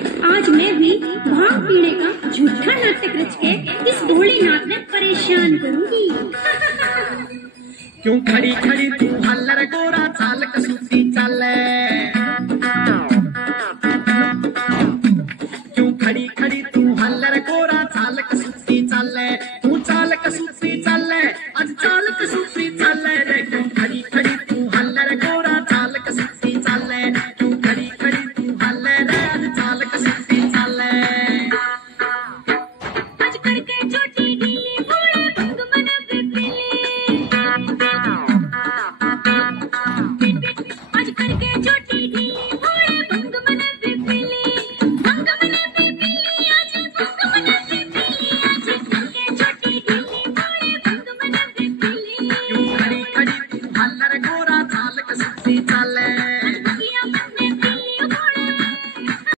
आज मैं भी भांग पीने का झूठा नाटक रच के इस भोलेनाथ में परेशान करूंगी। क्यों खड़ी खड़ी तू हल्लर गोरा चाल कसूती चाले